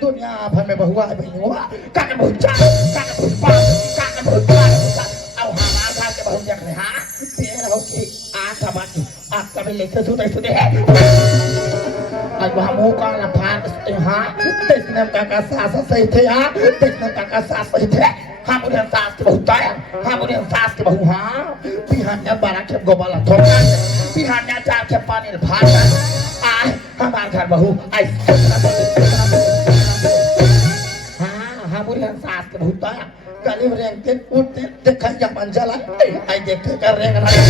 दुनिया भर में बहुआ बहुआ काके बहुचा काके बहुपा काके बहुपा अब हमार साथ के बहु देख रहे हां पेड़ हो के आंख बाकी आंख कभी लेके सुते है आज वहां मुंह का लफान हां तेरे काका सास सही थे हां तेरे काका सास सही थे हां मुझे सास के बहुता है हां मुझे सास के बहु हां बिहान बारा के गोबाला थोड़ा बिहान चार के पानी भात आए हमार घर बहु आई सास के भूता गरीब रेंगते उठते देखा या मंजला आई देखते कर रेंग रहा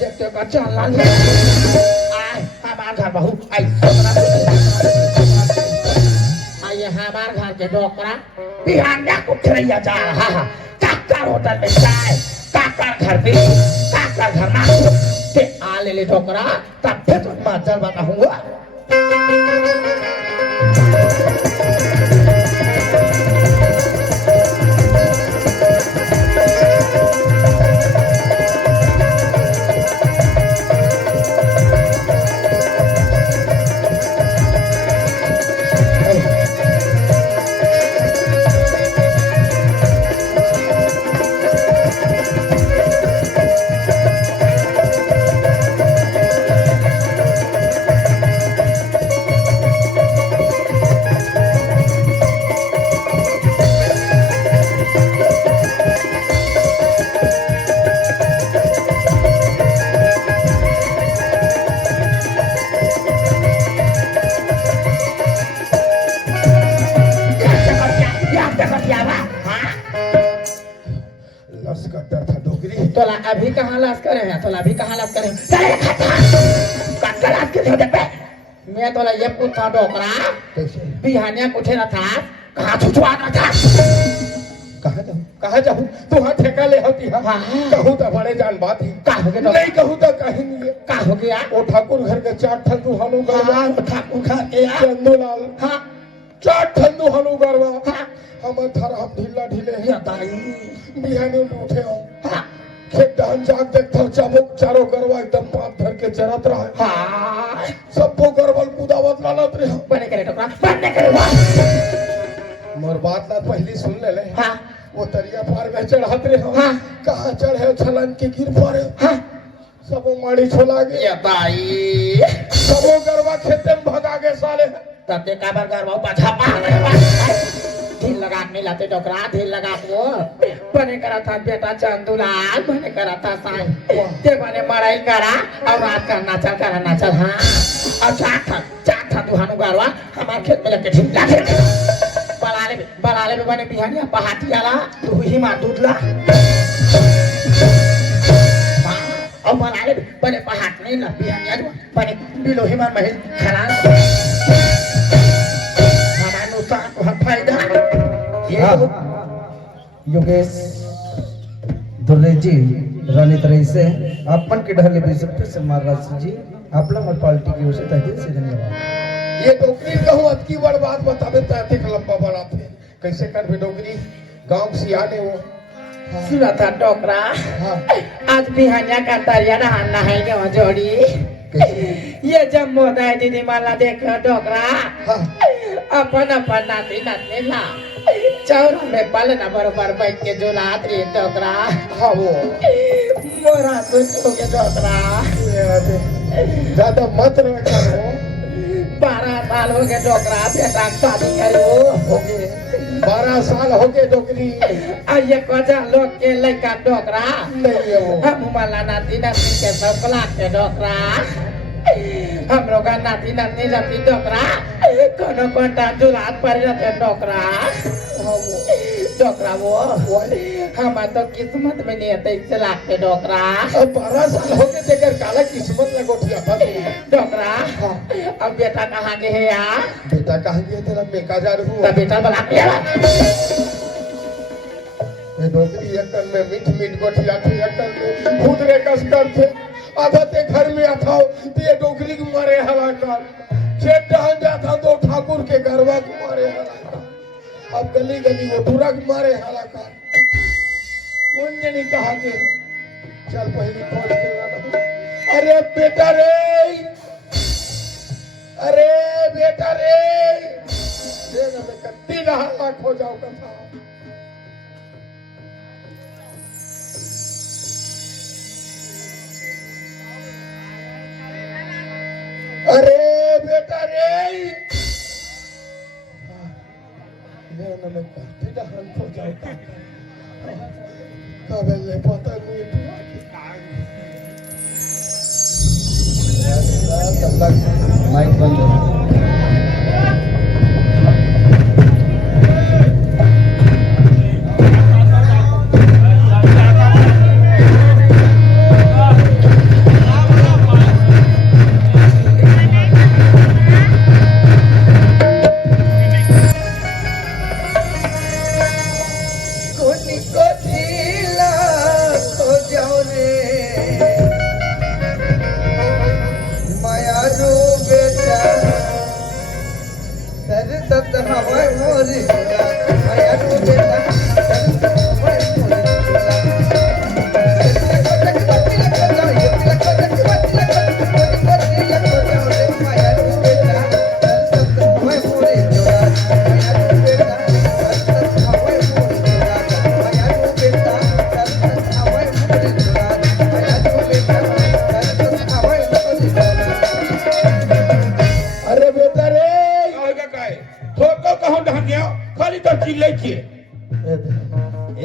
देखते का चला आए हमार घर बहू आई आइए हमार घर के डोकरा बिहान या कुठरिया जा रहा है काकर होटल में चाय काकर घर पे काकर घर ना ते आ ले डोकरा तब फिर तुम मजल बताऊंगा तोला अभी कहाँ लाश करे हैं तोला अभी कहाँ लाश करे चले खाता लाश के दे पे मैं तोला ये पूछा डोकरा बिहानिया कुठे ना था कहाँ छुछवा ना था कहाँ जाऊँ तू हाँ ठेका ले होती है कहूँ तो बड़े जान बात ही नहीं कहूँ तो कहीं नहीं कहाँ हो गया वो ठाकुर घर के चार ठंडू हलू गरवा ठाकुर खा के चंदूलाल हाँ चार ठंडू हलू गरवा हम थर हम ढीला ढीले हैं ताई बिहानी उठे हो हाँ खेत धान जाग देखता चाबुक चारों गरवा एकदम पाप भर के चरत रहा है हाँ सबको गरवल कुदावत लालत रहे बने करे टोकरा बने करे मोर बात ना पहली सुन ले हाँ वो तरिया पार में चढ़त रहे हो हाँ कहाँ चढ़े छलन के गिर पड़े हाँ सबो माड़ी छोला गया ताई सबो गरवा खेते में भगा के साले तते काबर गरवा पाछा पा ढील लगा के लाते डोकरा ढील लगा वो बने करा था बेटा चंदूलाल बने करा था साईं ते बने मड़ाई करा और रात का नाचल हाँ और चाट था दुहानु गरवा हमारे खेत में लगे ढील लागे बलाले में बने बिहानिया पहाटी आला तू ही मार दूधला और बलाले बने पहाट नहीं ना बिहानिया बने बिलो ही मार महिल खराब हमारे नुकसान को हर फायदा योगेश दुर्रे जी रानी तरह से अपन के ढले बीजेपी से महाराज जी आपला मत पार्टी की ओर से तहे से धन्यवाद ये डोकरी कहूँ अतकी बड़ बात बतावे ताते लंबा बड़ा थे कैसे कर भी डोकरी गांव सियाने वो सुना था डोकरा आज बिहानिया का तरिया नहाना है के जोड़ी ये जब मोदा दीदी माला देख डोकरा अपन नाती नातनी ला चौरा में पालना बरोबर बैठ के जो लात रे डोकरा हाँ वो मोरा सोचो के डोकरा ज्यादा मत रखा हो 12 साल हो गए डोकरा बेटा शादी करो हो गए 12 साल हो गए डोकरी ये कजा लोग के लड़का डोकरा नहीं है वो हम माला नाती नाती के बकला के डोकरा हम लोग नाती नाती जाती डोकरा कोनो कोंटा जुलात पर रहते डोकरा डोकरा वो हम तो किस्मत में नहीं आते चला के डोकरा 12 साल हो गए तेकर काला किस्मत लगोटिया था डोकरा अब बेटा कहाँ गए है यार बेटा कहाँ गया तेरा बेकाजार हुआ तब बेटा बोला ये डोकरी एकन में मीठ मीठ गोठिया थी एकन में खुद रे कसकर थे आधा ते घर में अथाओ तो ये डोकरी को मारे हला कर खेत डहान जाता तो ठाकुर के गरबा को मारे हला कर अब गली गली वो पूरा को मारे हला कर कौन ने कहा के चल पहली खोज के लाना अरे बेटा रे दे ना मैं कत्ती रहा लाख हो जाओ कथा अरे बेटा रे दे ना मैं कत्ती रहा हो जाओ कबे ले पता नहीं तब तक माइक बंद है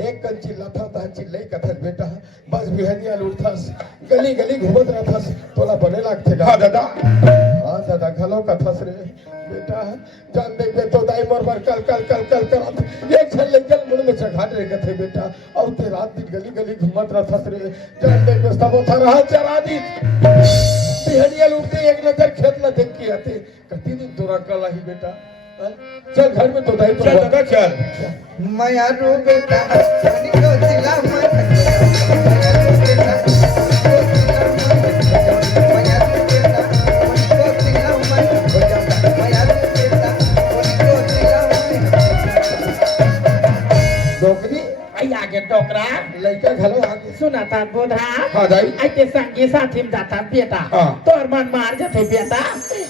एक कंची लथा था चिल्ले कथन बेटा बस बिहनिया लूटथस गली गली घूमत रहथस तोला बने लागथे गा दादा हां दादा घलो कथस रे बेटा जान दे के तो दाई मोर पर कल करत एक छल लेकर मुंह में चढ़ा रे कथे बेटा और ते रात दिन गली गली घूमत रहथस रे जान दे के सब था रहा चरा दी बिहनिया लूटते एक नजर खेत ला देख के आते कति दिन तोरा कल ही बेटा चल घर में तो दाई तो लगा चल माया रो बेटा निको दिला मन आगे टोकरा लड़का घलो आगे सुना था बोधा हां दाई आइते संगी साथी में जाता बेटा तोर मन मार जाते बेटा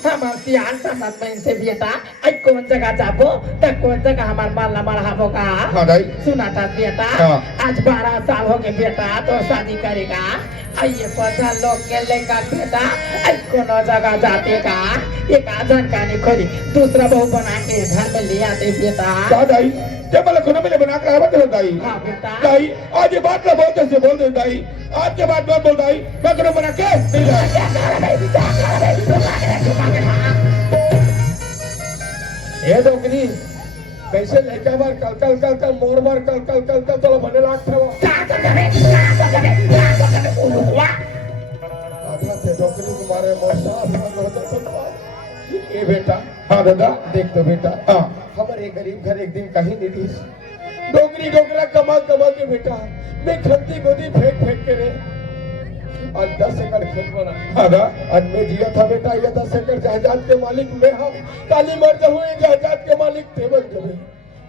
हम सियान समझ में से बेटा आई कौन जगह जाबो त कौन जगह हमार माल बढ़ाबो का हां दाई सुना था बेटा आज 12 साल हो गए बेटा तो शादी करेगा आइए 50 लोग के लेगा बेटा आई कोनो जगह जाते का एक आधन का नहीं खोली दूसरा बहू बना के घर में ले आते बेटा दाई जब बोले कोनो मिले बना कर आवे दाई हां बेटा दाई आज ये बात ना बोलते से बोल दे दाई आज के बाद मत बोल दाई मैं कोनो बना के नहीं ला ए डोकरी कैसे लेके बार कल मोर मार कल तो बने लाग था आधा से डोकरी के मारे मोर साफ हो जाता ए बेटा हां दादा देख तो बेटा हां हमारे गरीब घर एक दिन कहीं नहीं थी डोकरा कमा के बेटा मैं खंती गोदी फेंक के रे और 10 एकड़ खेत बना हां और मैं जिया था बेटा ये 10 एकड़ जायदाद के मालिक मैं हूं ताली मर हुए जायदाद के मालिक तेवल जबे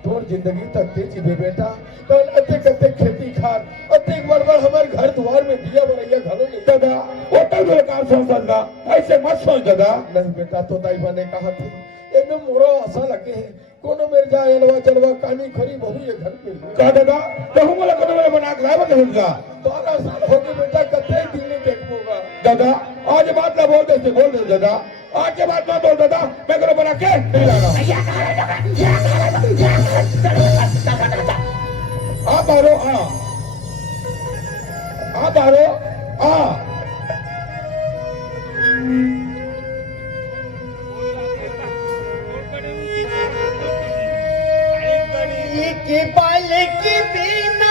तोर जिंदगी तक तेजी बे बेटा कल अते खेती खार अते एक बार हमारे घर द्वार में दिया बनैया घरों नहीं दादा होटल में काम समझना ऐसे मत सोच दादा नहीं बेटा तो दाई बने कहा थे एमे मोरो आशा लगे है कोनो मेर जा एलवा चलवा कानी खरी बहु ये घर पे का दादा कहूं मला कोनो मेरे बना के लावा कहूंगा 12 साल हो गए बेटा कते दिन में देखूंगा दादा आज बात ना बोल दे दादा आज के बाद मत बोल दादा, मैं करो बना के नहीं लाना। आप बारो, हाँ आप बारो, हाँ की बाल की बिना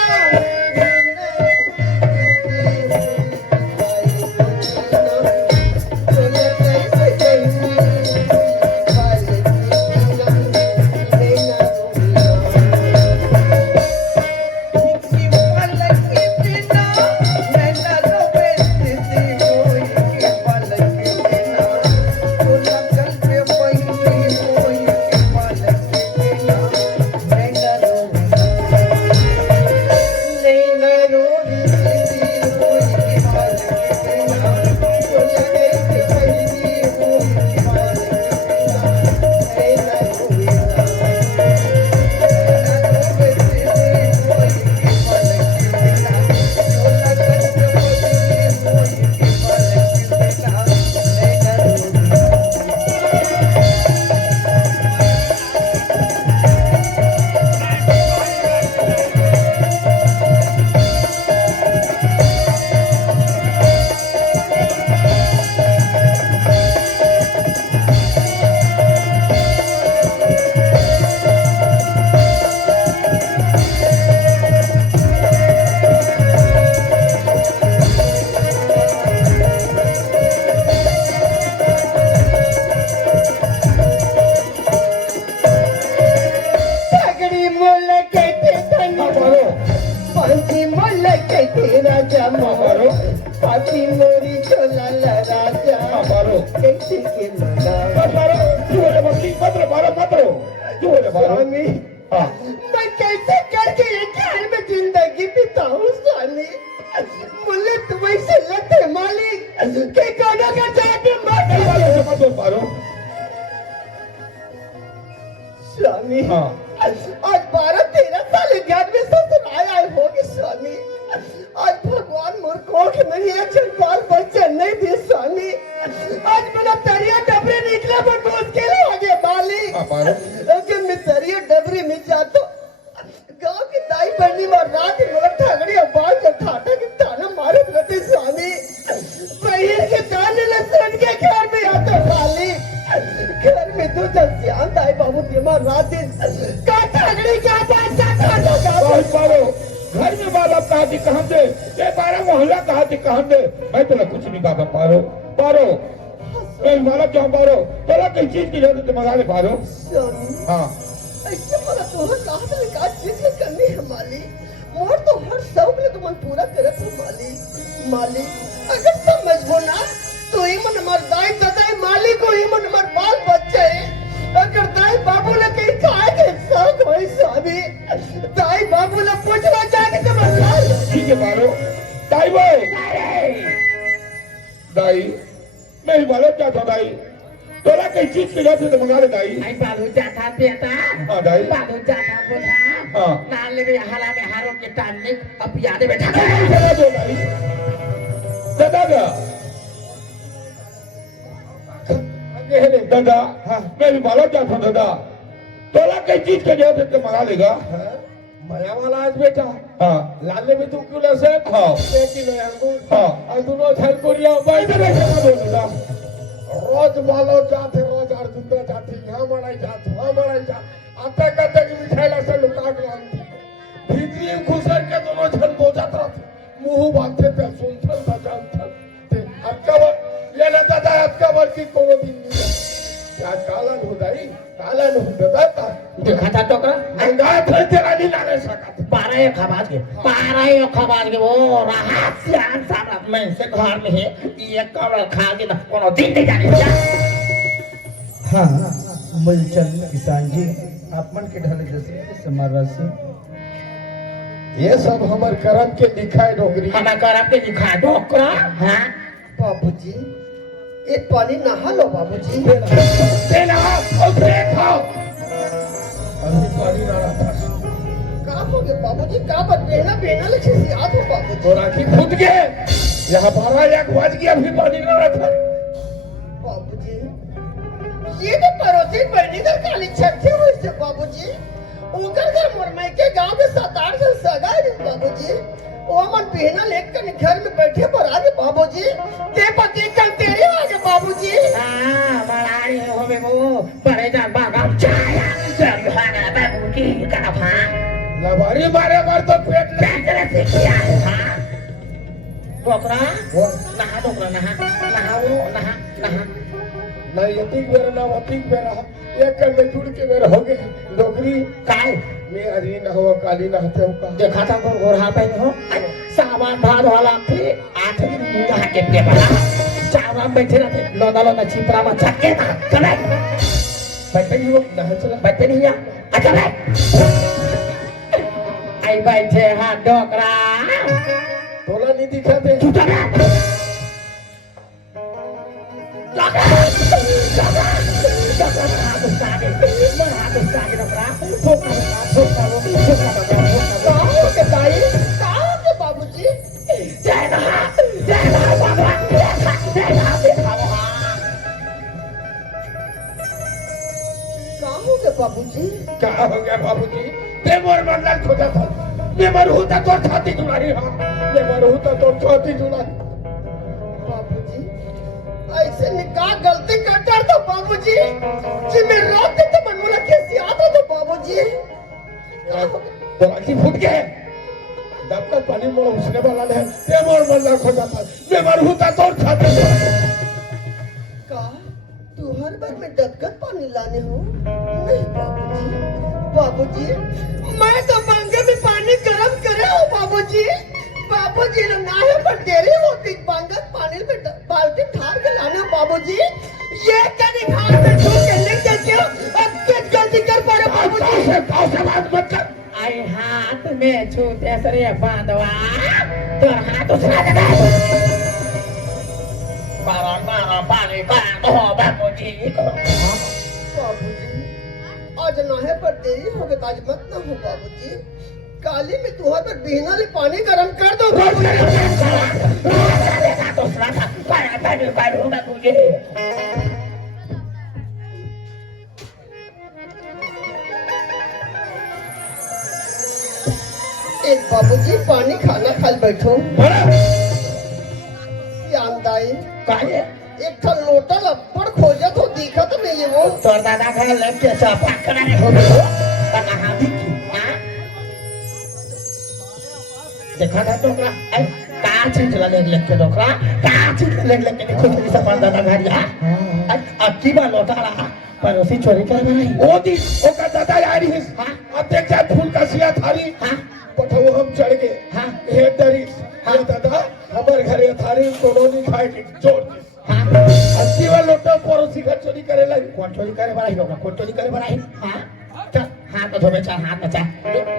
मैं कैसे करके ये घर में जिंदगी बिताऊं स्वामी। मुझे तुम्हें लत है मालिक के कोना का जाके मत पारो स्वामी। आज 12-13 साल घर में ससुराल आए होगे स्वामी। आज भगवान मूर्खों के नहीं अक्षर बाल बच्चे नहीं दिए स्वामी। आज मेरा तरिया डबरे निकला पर मुश्किल हो गया मालिक। अगर मैं तरिया डबरे में जाता गांव की दाई बहनी और रात मोर ठगड़ी और बाल का ठाटा के ताना मारे रहते स्वामी। बहिर के ताने लसन के घर में आता मालिक। घर में दो जन सियान दाई बाबू बीमार रात का ठगड़ी का बात पारो घर में बाल आप कहा थी कहाँ से, ये 12 मोहल्ला कहा थी कहाँ से, मैं तुम्हें कुछ नहीं कहा पारो। पारो मैं मारा क्यों पारो, तोला किस चीज की जरूरत है मंगा ले पारो। हाँ ऐसे मला तोहर कहा था का चीज करनी है मालिक। मोर तो हर शौक ले तुम पूरा करत हो मालिक। मालिक अगर समझबो ना तो ही मन मर दाई दाई मालिक को ही मन मर बाल बच्चे। अगर दाई बाबू ने कहीं खाए के शौक होई स्वामी, दाई बाबू ने पूछना जाके तुम ठीक है पारो। दाई भाई दाई मैं ही मालूम क्या था दाई, तोला कई चीज की जरूरत है तो मंगा ले दाई। आई बालू जाता बेटा। हाँ दाई बालू जाता बोला। हाँ नाल ले हला में हारो के टाइम अब याद बैठा चला दो दाई दादा का दादा। हाँ मैं भी मालूम क्या था दादा, तोला कई चीज की जरूरत है तो मंगा लेगा। माया वाला आज बेटा हाँ लाले में तू क्यों लसे? हाँ किलो अंगूर हाँ और दोनों थल कोरिया बैठ रहे दादा। रोज मालो जाते रोज अर्जुन जाती यहाँ मनाई जात वहाँ मनाई जात आते कहते कि मिठाई लसे लुका के लाती भीतरी खुसर के दोनों छन को जाता मुंह बांधते थे सुनथन था जानथन आपका बार ये ना दादा आपका बार की कोनो दिन नहीं क्या काला हो दाई काला हो दादा देखा था टोकरा अंगा थे तेरा नहीं लाने सका 12 खबाज के वो रहा सियान साहब मैं से घर में है ये कवर खा के ना कोनो दिन नहीं जाने। हाँ मूलचंद किसान जी आप मन के ढले जैसे समारा से ये सब हमार कर्म के दिखाए डोगरी। हमें कर आपके दिखा टोकरा। हाँ बाबूजी एक पानी नहा लो बाबूजी। देना और ब्रेक खाओ। अभी पानी ना रहा था कहाँ हो गए बाबूजी? कहाँ पर बेना बेना लिखे से याद हो बाबू तो राखी फूट गए यहाँ 12-1 बज गया फिर पानी ना रहा था। बाबूजी बाबूजी ने पड़ोसी बहनी घर खाली छठे हुए से बाबूजी उनका घर मुरमई के गांव के 7-8 घर सगा है बाबूजी वो मन पहना लेकर घर में बैठे पर आगे बाबूजी ते पति कल तेरे आगे बाबूजी हां बड़ाई हो बे वो बड़े जान बागाम चाया जब हाना बाबूजी का भा लबारी मारे मार तो पेट पेट से किया हां डोकरा नहा डोकरा नहा ना यतिक बेरा ना वतिक बेरा एक कर में जुड़ के बेरा हो गए डोगरी काय मैं अरी न हो काली न हते हो का देखा था गोर गोर हाथ में हो सामान भाद वाला थे 8 दिन मुंह के पे बड़ा चावरा बैठे रहते लोदा लोदा चिपरा में छक्के था चले बैठे नहीं हो ना चला बैठे नहीं है अच्छा ले आई बैठे हां डोकरा तोला नहीं दिखाते चुटा रे बाबूजी बाबूजी क्या हो गया बाबूजी ते मोर मंडल खोजा था मैं मर होता तो छाती दुलारी हां मैं मर होता तो छाती दुलारी बाबूजी ऐसे निकाह गलती कर दो बाबूजी जी मैं रात के तो मनमुला कैसी आता तो बाबूजी तो राखी फूट गए दबका पानी मोड़ उसने वाला है ते मोर मंडल खोजा था मैं मर होता तो छाती का तू हर बार में डटकर पानी लाने हो नहीं बाबूजी मैं तो मांगे में पानी गरम करे हो बाबूजी बाबूजी ने ना है पर देरी होती बांगत पानी में बाल्टी ठार के लाना बाबूजी ये कभी खान में छू के लिख देते हो अब किस गलती कर पा रहे बाबूजी से बात मत कर आई हाथ में छूते सरे बांधवा तोर हाथ उछला दे बारा पानी बांध हो बाबूजी बाबूजी आज ना है पर देरी हो गई आज मत ना हो बाबूजी काली में तुहर पर बिहना ले पानी गरम कर दो एक बाबूजी पानी खाना खा बैठो श्यामदाई एक ठन लोटा लपड़ खोजत हो दिखत नहीं वो तोर दादा घर लेके चापा करे हो कहां भी देखा था डोकरा आई का चीज लेग के डोकरा का चीज लेग के देखो तेरी सपन दादा घर यहाँ अब की बात लौटा रहा पर उसी चोरी कर रही ओ दी ओ का दादा यारी है हां अब देख जा फूल का सिया थारी हां पठो हम चढ़ गए हां हे डरी हां दादा हमर घरे थारी कोनो नहीं खाए के जोर हां अस्सी वाला लोटा पड़ोसी घर चोरी करे लगी कौन चोरी करे बड़ा ही होगा कौन चोरी करे बड़ा ही हां चल हाथ धोबे चार हाथ में चार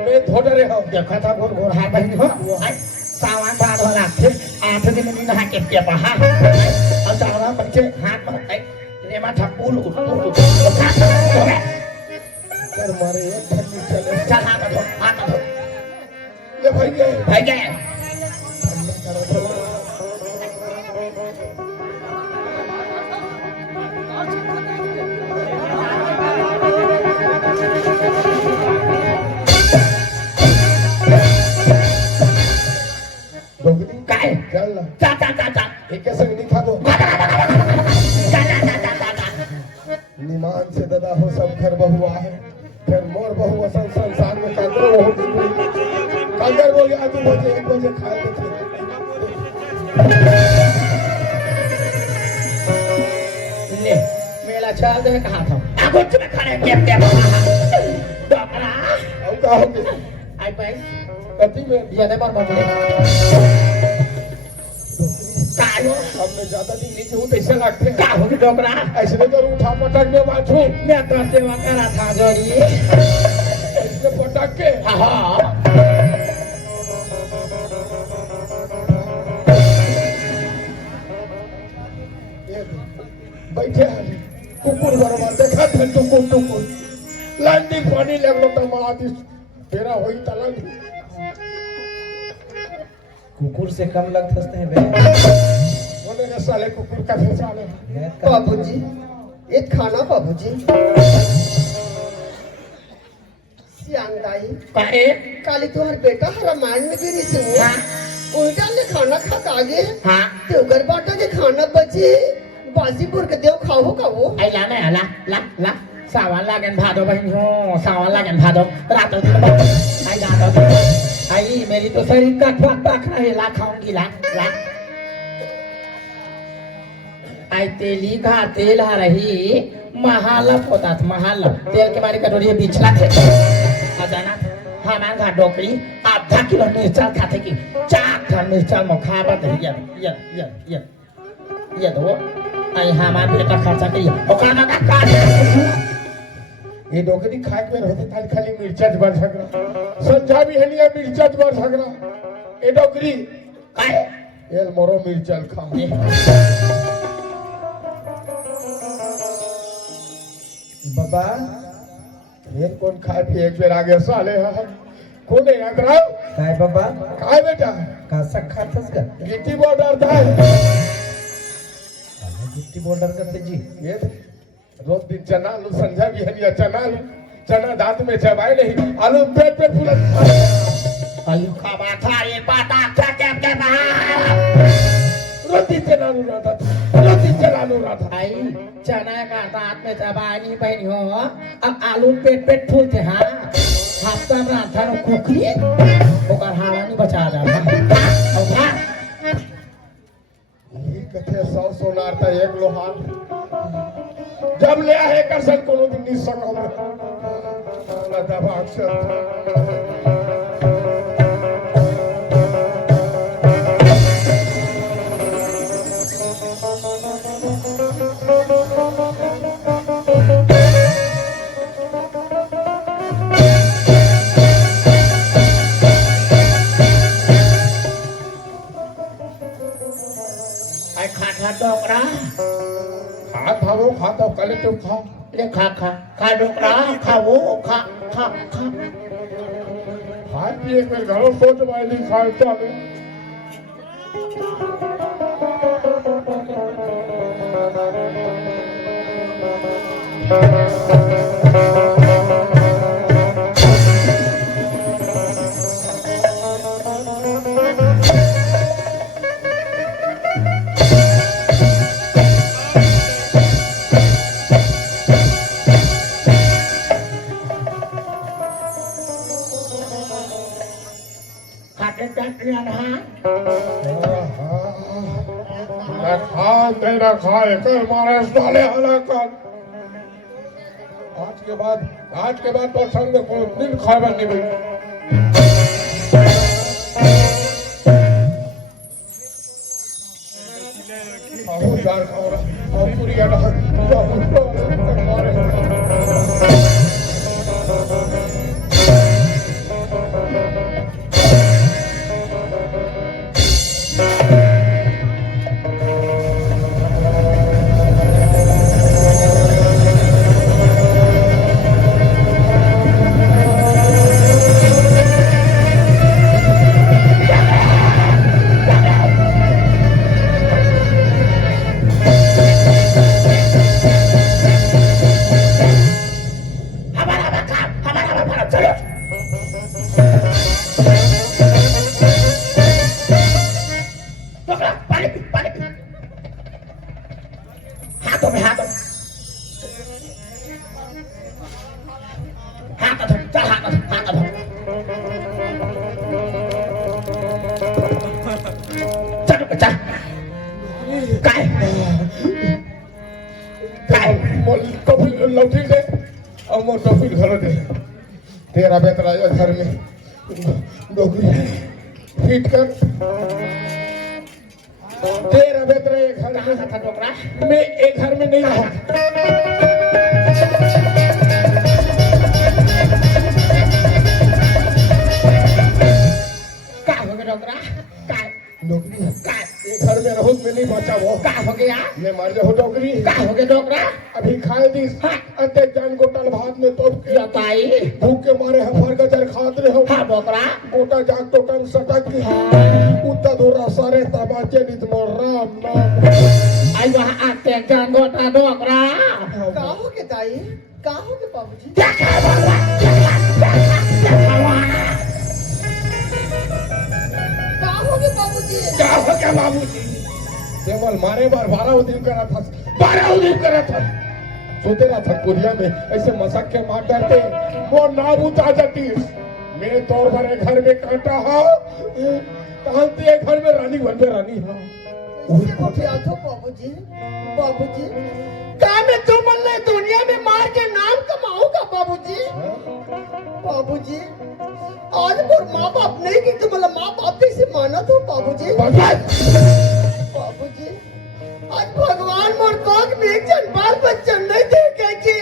मैं धो डरे हूं देखा था गोर गोर हाथ बहनी हो आई सावन बाद वाला फिर 8 दिन में नहा के पिया पहा और चावला बच्चे हाथ में आई रेमा ठपुल कर मारे एक ठंडी चले चल हाथ धो ये भाई भाई गए डोगरी काय चल ना चा चा चा चा एक संग नहीं खा दो चा चा चा चा चा निमान से दादा हो सब घर बहुआ है फिर मोर बहुआ संसार में कांगरो हो कांगर वो आज मुझे 1 बजे खाए थे ले मेला चल दे कहां था आगो तुम्हें खड़े के डोकरा अब का हो गया आई भाई कति में ये दे पर बदले कायो हमने ज्यादा दिन नीचे हूँ कैसे लगते का हो गया डोकरा ऐसे नहीं करूँ उठा पटक में बांधू मैं तो सेवा करा था जोड़ी ऐसे पटक के हां बैठे हैं कुकुर बरबाद देखा थे टुकुर लांडी पानी लगलो तो मादी तेरा होई तलन कुकुर से कम लग फंसते हैं बे बोले ना साले कुकुर का फंसा ले बाबूजी एक खाना बाबूजी सियांदाई काहे काली तुम्हार बेटा रामायण में गिरी से हो हाँ उल्टा ने खाना खा आगे हाँ तो घर बाटा के खाना बचे बाजीपुर के देव खाओ का वो ไอ้ละแม่ละละสาวันลากันพาดบหิโฮสาวันลากันพาดरात तो आई रात तो आई मेरी तो शरीर का ठोक पाखना है ला खाऊंगी ला आई तेली का तेल आ रही महालप होता था महालप तेल के मारे कटोरी बिछला थे अचानक हमारे घर डोकरी आधा किलो मिर्चा खाते की 4 टन मिर्चा मखा बात ये तो आई हमारे बेटा खर्चा की ओकरा का काट ये डोकरी खाए के होते ताल खाली मिर्चाच बर सकरा संजा भी हनिया मिर्चाच बर सकरा ए डोकरी काहे एल मोरो मिर्चल खा बाबा ये कौन खाए फिर एक बेर आगे साले है कौन है अकरा काय बाबा काय बेटा का खातस का गिट्टी बॉर्डर था गिट्टी बॉर्डर करते जी ये रोज दिन चना आलू संझा भी हनिया चना आलू चना दांत में चबाए नहीं आलू पेट पे फूला आलू का बाथा ये बाता क्या रहा रोटी चना आलू रहता रोटी चना आलू रहता आई चना का दांत में चबानी बहनी हो अब आलू पेट फूलते हाँ हफ्ता रात था नो कुकरी ओकर हावा नहीं बचा जा अब हाँ ये कथे 100 सोनार था एक लोहार जब ले आए कसर कोनो दिन नहीं सको ना दबा अक्षर आई खा डोकरा खाता कल तुम खाओ ले खा डोकरा खा वो खा खाए पिए के घरों सोच वाली खाए चालू तेरा खाए कर मारे साले हलाकत आज के बाद तो संग को दिन खाए नहीं भाई बहुत जार खा रहा और पूरी लौटी दे और मोर टोपी घलो दे तेरा बेतरा घर में डोकरी फिट कर तेरा बेतरा एक घर में था डोकरा मैं एक घर में नहीं रहा का हो गया डोकरा का डोकरी का एक घर में रहो में नहीं बचा वो का हो गया ये मार जो डोकरी का हो गया डोकरा अभी खाए दी अते जान गोटल भात में तो बताई भूख के मारे हफर गजर खात रहे हो हाँ डोकरा गोटा जाग तो टंग सटक की उतना दूरा सारे तबाचे नित मोर राम नाम आई वहाँ आते जान गोटा डोकरा बाबूजी क्या हो गया बाबूजी? केवल मारे बार 12 दिन करा था, 12 दिन करा था। सोते रहा था कुरिया में ऐसे मसक के मार डालते वो नाबूद आ जाती। मैं तौर भरे घर में कांटा हाँ कहती है घर में रानी बन रानी हाँ। कैसे उठिया तो बाबूजी बाबूजी क्या मैं तुमने दुनिया में मार के नाम कमाऊंगा बाबूजी बाबूजी आज मोर माँ बाप नहीं कि तुम्हारा माँ बाप कैसे माना तो बाबूजी बाबूजी आज भगवान मोर कोक में एक जन बाल बच्चा नहीं देखे कि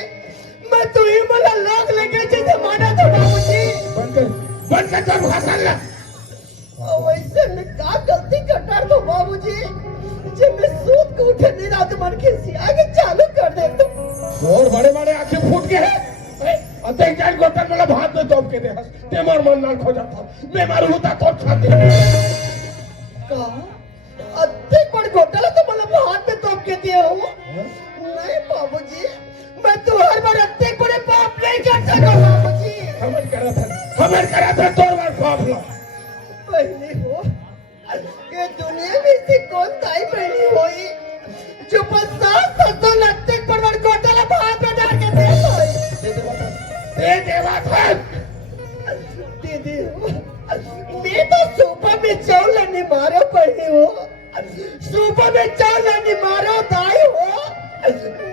मैं तो ही मला लोग लगे जैसे माना तो बाबूजी बनकर तो भाषण ला। वैसे मैं क्या गलती करता तो बाबूजी जब मैं सूद को उठे नहीं रहा तो मन खींची आगे चालू कर दे तुम और बड़े बड़े आंखें फूट के हैं अते जान गोतन वाला भात में तोप के दे हंस ते मार मन ना खो जाता मैं मारू होता तो छाती का अत्ते बड़ घोटाला तो मतलब हाथ में तोप के दिए हो नहीं बाबूजी मैं तो हर बार अत्ते बड़े पाप नहीं कर सकता बाबूजी हमें करा था तोर बार पाप लो पहले हो ये दुनिया में से कौन ताई बहनी हुई जो 50-60 लत्ते पर बड़ घोटाला भात में डाल के दे देवा था दीदी मैं तो सुबह में चावल नहीं मारो पड़ी हो सुबह में चावल नहीं मारो दाई हो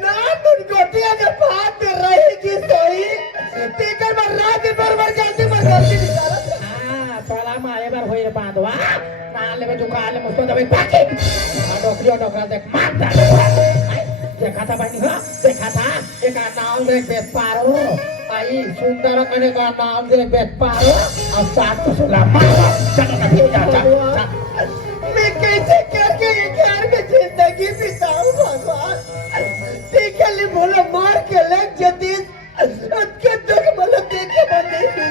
ना तुम गोटिया जब भात में रहेगी सोई तेकर बार रात भर जल्दी निकाला हाँ तोला मारे बार होई रे बांधवा नाले में दुकान में मुझको दबे पाके डॉक्टर देख मार डाले देखा था बहनी हाँ देखा था एक नाम देख बेच पारो आई सुंदर कने का नाम देख बेच पारो अब साथ तो सुला मारो चल मैं कैसे करके ये घर में जिंदगी बिताऊं भगवान देखे ले बोला मार के लग जदी के दुख मतलब देखे बंदे थी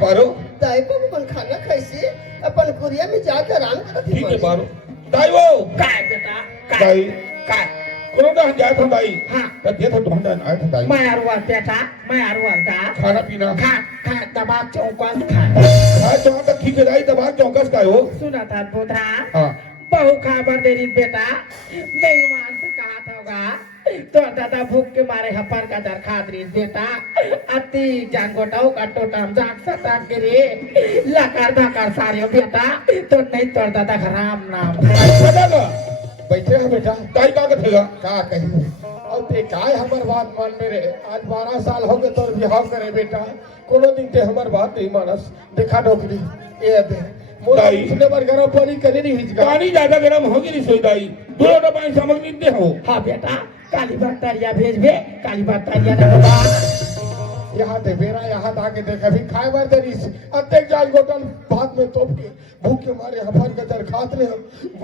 पारो दाई को अपन खाना खाइसे अपन कुरिया में जाकर आराम करत ठीक है पारो दाई वो काय बेटा दाई काय कोनो दा जाए था दाई हाँ तो ये तो ढंडन आए था दाई मैं अरुआ बेटा मैं अरुआ दा खाना पीना खा दबा चौकस खा तो तक ठीक है दाई दबा चौकस का हो सुना था बोधा हां बहु खबर दे रही बेटा मेहमान से कहा था होगा तो दादा भूख के मारे हपर का दर खाद रही बेटा अति जान गोटाओ का टोटम जाग सता के रे लकार धकार सारियो बेटा तो नहीं तोड़ दादा का राम नाम बदल बैठे हैं बेटा दाई का कथेगा का कही अब ते काय हमर बात मान मेरे आज 12 साल हो गए तोर बिहाव करे बेटा कोनो दिन ते हमर बात नहीं मानस देखा डोकरी ए दे दाई उसने पर गरम पानी करे नहीं हिचका पानी ज्यादा गरम होगी नहीं सोई दाई दूर ना पानी सामग्री दे हो हाँ बेटा काली बक्तरिया भेज बे काली बक्तरिया ने बता यहाँ दे बेरा यहाँ आके देख अभी खाए बार देरी अत्तेक जाग गोटल भात में तोप के भूख के मारे हफर के दर खात ले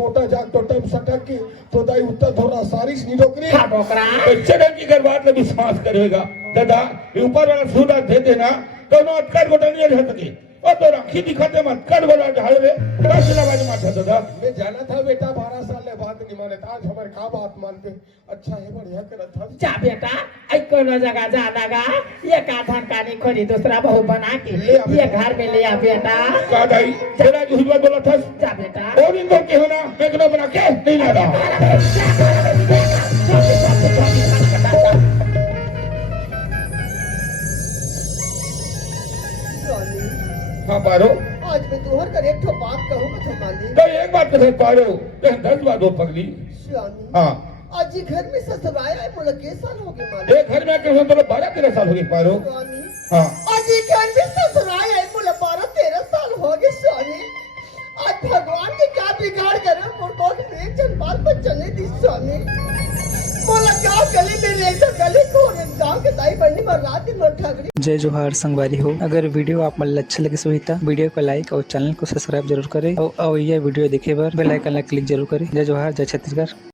गोटा जाग टोटम सटक के तो दाई उत्तर थोड़ा सारिश नहीं डोकरी हाँ डोकरा बच्चे ढंग की अगर बात में विश्वास करेगा दादा ऊपर वाला सूदा दे देना तो ना अटकर गोटा नहीं रह सके और तो राखी दिखाते मत कर बोला ढालवे बस लगा माथा दादा मैं जाना था बेटा 12 साल ले बात नहीं माने आज हमारे का बात मानते अच्छा है बढ़िया करत था जा बेटा आई कोनो जगह जानागा ये काठन कानी खोली दूसरा बहू बना के ये घर में ले आ बेटा का दाई तेरा जो हुआ बोला था जा बेटा और इन दो के होना मैं कनो बना के नहीं लगा हाँ पारो आज मैं तुहर कर एक ठो बात कहूँगा तो माली तो एक बात कहे पारो 10 बात हो पगली स्वामी हाँ आज ही घर में ससुराया है मुझे के साल हो गए माली एक घर में कैसे तो 12-13 साल हो गए पारो स्वामी हाँ आज ही घर में ससुराया है मुझे 12-13 साल हो गए स्वामी आज भगवान की क्या बिगाड़ करे फुटबॉल में जनमाल बच्चा ने दी स्वामी बोला गाँव गली में रहता गली को गाँव के दाई बनी मर रात दिन मर ठाकरी जय जोहार संगवारी हो। अगर वीडियो आप मन अच्छा लगे सो तो वीडियो को लाइक और चैनल को सब्सक्राइब जरूर करें और यह वीडियो देखे बर बेल आइकन ला क्लिक जरूर करें। जय जोहार, जय छत्तीसगढ़।